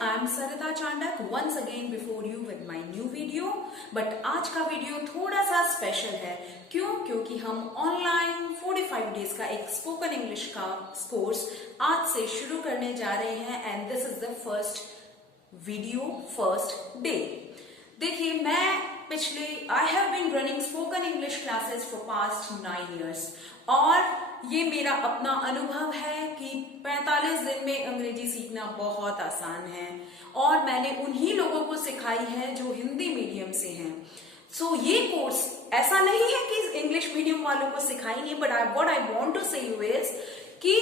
I am Sarita Chandak once again before you with my new video. But आज का video थोड़ा सा special है। क्यों? क्योंकि हम ऑनलाइन 45 डेज का एक स्पोकन इंग्लिश का कोर्स आज से शुरू करने जा रहे हैं and this is the first video, first day. देखिए, I have been running spoken English classes for past 9 years और ये मेरा अपना अनुभव है कि 45 दिन में अंग्रेजी सीखना बहुत आसान है और मैंने उन्हीं लोगों को सिखाई है जो हिंदी मीडियम से हैं। सो ये कोर्स ऐसा नहीं है कि इंग्लिश मीडियम वालों को सिखाई नहीं, but what I want to say you is कि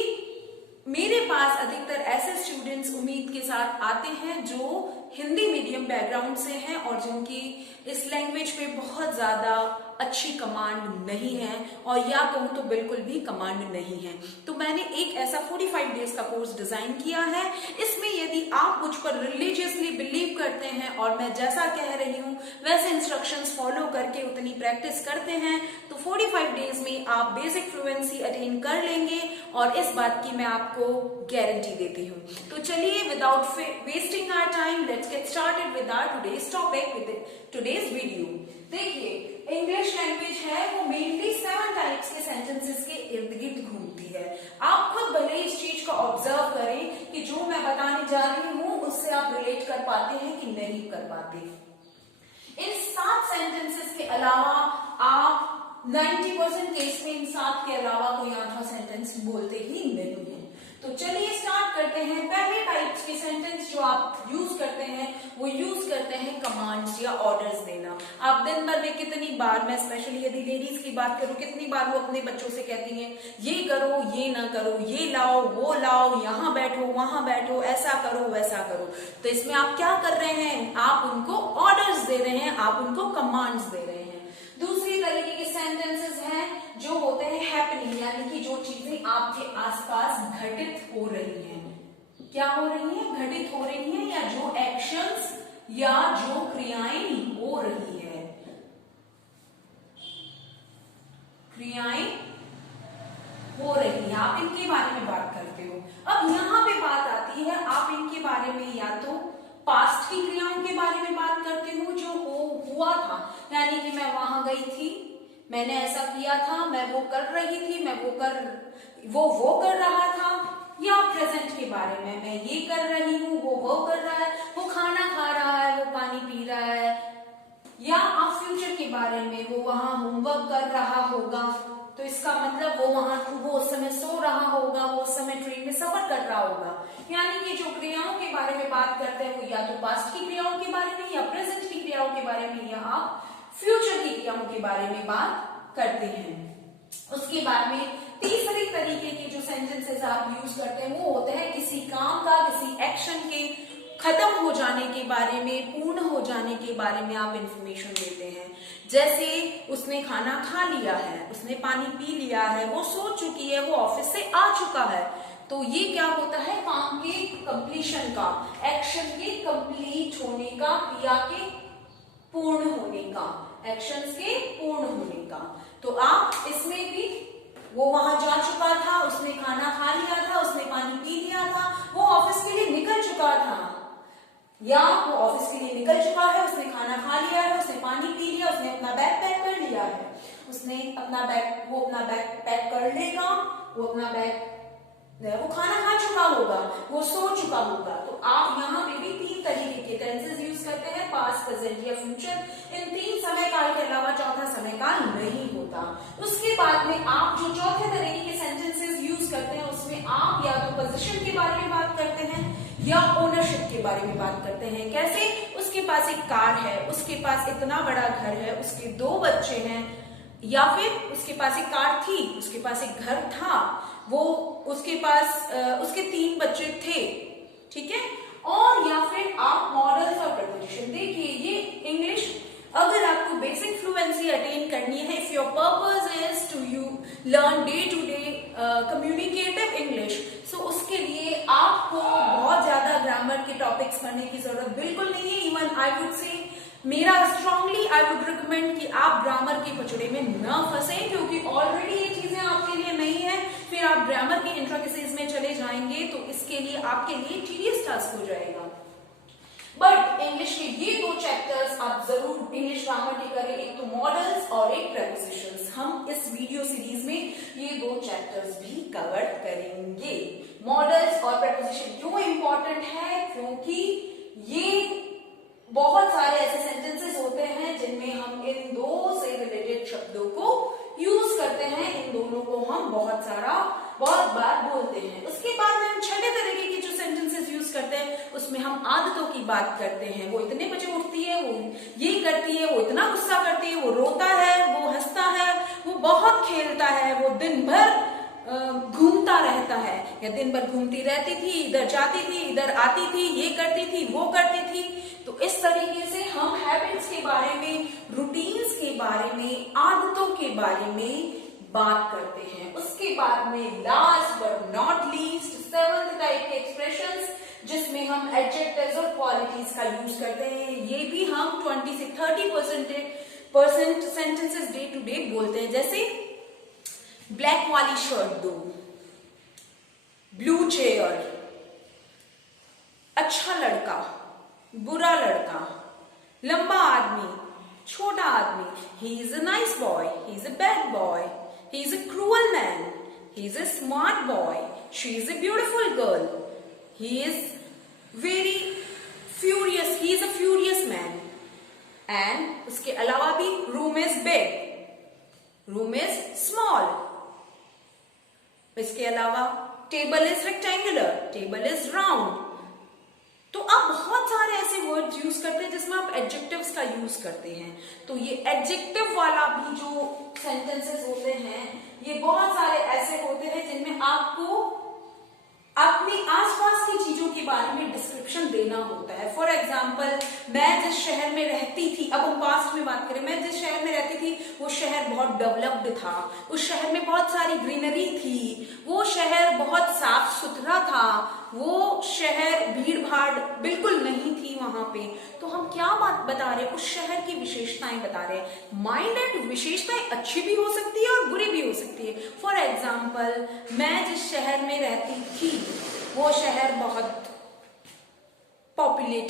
मेरे पास अधिकतर ऐसे स्टूडेंट्स उम्मीद के साथ आते हैं जो हिंदी मीडियम बैकग्राउंड से हैं और जिनकी इस लैंग्वेज पे बहुत ज्यादा अच्छी कमांड नहीं है और या कहूँ तो बिल्कुल भी कमांड नहीं है। तो मैंने एक ऐसा 45 डेज का कोर्स डिजाइन किया है। इसमें यदि आप मुझ पर रिलीजियसली बिलीव करते हैं और मैं जैसा कह रही हूँ वैसे इंस्ट्रक्शंस फॉलो करके उतनी प्रैक्टिस करते हैं तो 45 डेज में आप बेसिक फ्लुएंसी अटेन कर लेंगे और इस बात की मैं आपको गारंटी देती हूँ। तो चलिए, without wasting our time, let's get started with our today's topic, with today's video. देखिए, इंग्लिश लैंग्वेज है वो मेनली 7 टाइप्स के सेंटेंसेस के इर्द गिर्द घूमती है। आप खुद भले इस चीज को ऑब्जर्व करें कि जो मैं बताने जा रही हूँ उससे आप रिलेट कर पाते हैं कि नहीं कर पाते। इन 7 सेंटेंसेस के अलावा आप 90% केस में इन 7 के अलावा कोई आधा सेंटेंस बोलते ही नहीं है। तो चलिए स्टार्ट करते हैं। पहले टाइप्स के सेंटेंस जो आप यूज करते हैं वो यूज करते हैं कमांड्स या ऑर्डर्स देना। आप दिन भर में कितनी बार, मैं स्पेशली यदि लेडीज की बात करूं, कितनी बार वो अपने बच्चों से कहती हैं ये करो, ये ना करो, ये लाओ, वो लाओ, यहाँ बैठो, वहां बैठो, ऐसा करो, वैसा करो। तो इसमें आप क्या कर रहे हैं? आप उनको ऑर्डर्स दे रहे हैं, आप उनको कमांड्स दे रहे हैं। दूसरी तरीके के सेंटेंसेस हैं जो होते हैं हैपनिंग, यानी कि जो चीजें आपके आसपास घटित हो रही हैं। क्या हो रही हैं? घटित हो रही हैं, या जो एक्शंस या जो क्रियाएं हो रही है, क्रियाएं हो रही है, आप इनके बारे में बात करते हो। अब यहां पे बात आती है, आप इनके बारे में या तो पास्ट की क्रियाओं के बारे में बात करते हो जो हुआ था, यानी कि मैं वहां गई थी, मैंने ऐसा किया था, मैं वो कर रही थी, मैं वो कर रहा था। या प्रेजेंट के बारे में, मैं ये कर रही हूँ, वो कर रहा है, वो खाना खा रहा है, वो पानी पी रहा है। या आप फ्यूचर के बारे में, वो वहां होमवर्क कर रहा होगा, तो इसका मतलब वो उस समय सो रहा होगा, वो उस समय ट्रेन में सफर कर रहा होगा। यानी कि जो क्रियाओं के बारे में बात करते हैं वो या तो पास्ट की क्रियाओं के बारे में, या प्रेजेंट की क्रियाओं के बारे में, या आप फ्यूचर की क्रियाओं के बारे में बात करते हैं। उसके बाद में तीसरी तरीके के जो सेंटेंसेस आप यूज करते हैं वो होते हैं किसी काम का, किसी एक्शन के खत्म हो जाने के बारे में, पूर्ण हो जाने के बारे में आप इंफॉर्मेशन देते हैं। जैसे उसने खाना खा लिया है, उसने पानी पी लिया है, वो सो चुकी है, वो ऑफिस से आ चुका है। तो ये क्या होता है? काम के कंप्लीशन का, एक्शन के कंप्लीट होने का, क्रिया के पूर्ण होने का, एक्शंस के पूर्ण होने का। तो आप इसमें भी, वो वहां जा चुका था, उसने खाना खा लिया था, उसने पानी पी लिया था, वो ऑफिस के लिए निकल चुका था, या वो ऑफिस के लिए निकल चुका है, उसने खाना खा लिया है, उसने पानी पी लिया, उसने अपना बैग पैक कर लिया है, वो अपना बैग पैक कर लेगा, वो खाना खा चुका होगा, वो सो चुका होगा। तो आप यहाँ पे भी 3 तरीके के टेंसेस यूज करते हैं, पास्ट, प्रेजेंट या फ्यूचर। इन 3 समय काल के अलावा चौथा समय काल नहीं होता। उसके बाद में आप जो चौथे तरीके के सेंटेंसेस यूज करते हैं उसमें आप या तो पोजीशन के बारे में बात करते हैं या ओनरशिप के बारे में बात करते हैं। कैसे? उसके पास एक कार है, उसके पास इतना बड़ा घर है, उसके 2 बच्चे हैं, या फिर उसके पास एक कार थी, उसके पास एक घर था, उसके पास उसके 3 बच्चे थे, ठीक है। और या फिर आप मॉडल्स और प्रीपोजिशन। देखिए, ये इंग्लिश अगर आपको बेसिक फ्लुएंसी अटेन करनी है, if your purpose is to you learn day to day communicative English, so उसके लिए आपको बहुत ज्यादा ग्रामर के टॉपिक्स पढ़ने की जरूरत बिल्कुल नहीं है। इवन आई वुड से, मेरा स्ट्रांगली आई वुड रिकमेंड कि आप ग्रामर के पचड़े में न फंसे, क्योंकि ऑलरेडी ये चीजें आपके लिए नहीं है, फिर आप ग्रामर के इंट्रिकेसीज में चले जाएंगे तो इसके लिए आपके लिए टीडियस टास्क हो जाएगा। के ये दो चैप्टर्स आप जरूर इंग्लिश ग्रामर के करें, एक तो मॉडल्स और एक प्रेपोजिशंस। हम इस वीडियो सीरीज में ये दो चैप्टर्स भी कवर करेंगे। मॉडल्स और प्रेपोजिशन क्यों इंपॉर्टेंट है? क्योंकि ये बहुत सारे ऐसे सेंटेंसेस होते हैं जिनमें हम इन दो से रिलेटेड शब्दों को यूज करते हैं, इन दोनों को हम बहुत बार बोलते हैं। उसके बाद में हम छठे तरीके के जो सेंटेंसेस यूज करते हैं उसमें हम आदतों की बात करते हैं। वो इतने बजे उठती है, वो ये करती है, वो इतना गुस्सा करती है, वो रोता है, वो हंसता है, वो बहुत खेलता है, वो दिन भर घूमता रहता है, या दिन भर घूमती रहती थी, इधर जाती थी, इधर आती थी, ये करती थी, वो करती थी। तो इस तरीके से हम हैबिट्स के बारे में, रूटीन्स के बारे में, आदतों के बारे में बात करते हैं। उसके बाद में last but not least seventh type के एक्सप्रेशंस जिसमें हम एडजेक्टिव्स और क्वालिटीज का यूज करते हैं। ये भी हम 20 से 30% सेंटेंसेस डे टू डे बोलते हैं। जैसे ब्लैक वाली शर्ट दो, ब्लू चेयर, अच्छा लड़का, बुरा लड़का, लंबा आदमी, छोटा आदमी, he is a nice boy, he is a bad boy, he is a cruel man, he is a smart boy, she is a beautiful girl, he is very furious, he is a furious man। and उसके अलावा भी room is big, room is small, इसके अलावा table is rectangular, table is round. तो आप बहुत सारे ऐसे वर्ड्स यूज करते हैं जिसमें आप एडजेक्टिव्स का यूज करते हैं। तो ये एडजेक्टिव वाला भी जो सेंटेंसेस होते हैं ये बहुत सारे ऐसे होते हैं जिनमें आपको अपने आसपास की चीजों के बारे में डिस्क्रिप्शन देना होता है। फॉर एग्जाम्पल, मैं जिस शहर में रहती थी, अब हम पास्ट में बात करें, मैं जिस शहर में रहती थी वो शहर बहुत डेवलप्ड था, उस शहर में बहुत सारी ग्रीनरी थी, वो शहर बहुत साफ सुथरा था, वो शहर भीड़ भाड़ बिल्कुल नहीं थी वहां पे। तो हम क्या बात बता रहे हैं? उस शहर की विशेषताएं बता रहे हैं। माइंड एंड विशेषताएं अच्छी भी हो सकती है और बुरी भी हो सकती है। फॉर एग्जाम्पल, मैं जिस शहर में रहती थी वो शहर बहुत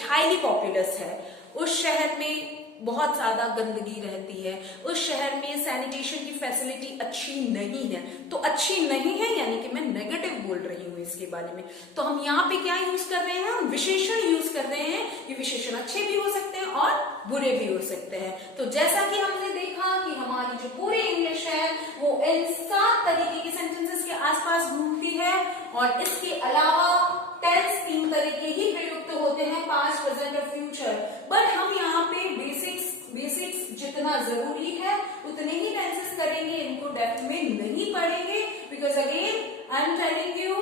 हाईली पॉपुलस है, उस शहर में बहुत ज्यादा गंदगी रहती है, उस शहर में सैनिटेशन की फैसिलिटी अच्छी नहीं है। तो अच्छी नहीं है यानी कि मैं नेगेटिव बोल रही हूँ इसके बारे में। तो हम यहाँ पे क्या यूज कर रहे हैं? हम विशेषण यूज कर रहे हैं। ये विशेषण अच्छे भी हो सकते हैं और बुरे भी हो सकते हैं। तो जैसा कि हमने देखा कि हमारी जो पूरी इंग्लिश है वो इन 7 तरीके के सेंटेंसेस के आसपास घूमती है, और इसके अलावा टेंस 3 तरीके ही प्रयुक्त होते हैं, पास्ट, प्रेजेंट और फ्यूचर। बट हम यहाँ पे बेसिक्स जितना जरूरी है उतने ही टेंसेस करेंगे, इनको डेप्थ में नहीं पढ़ेंगे, because again I am telling you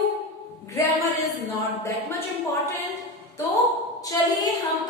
grammar is not that much important. तो चलिए हम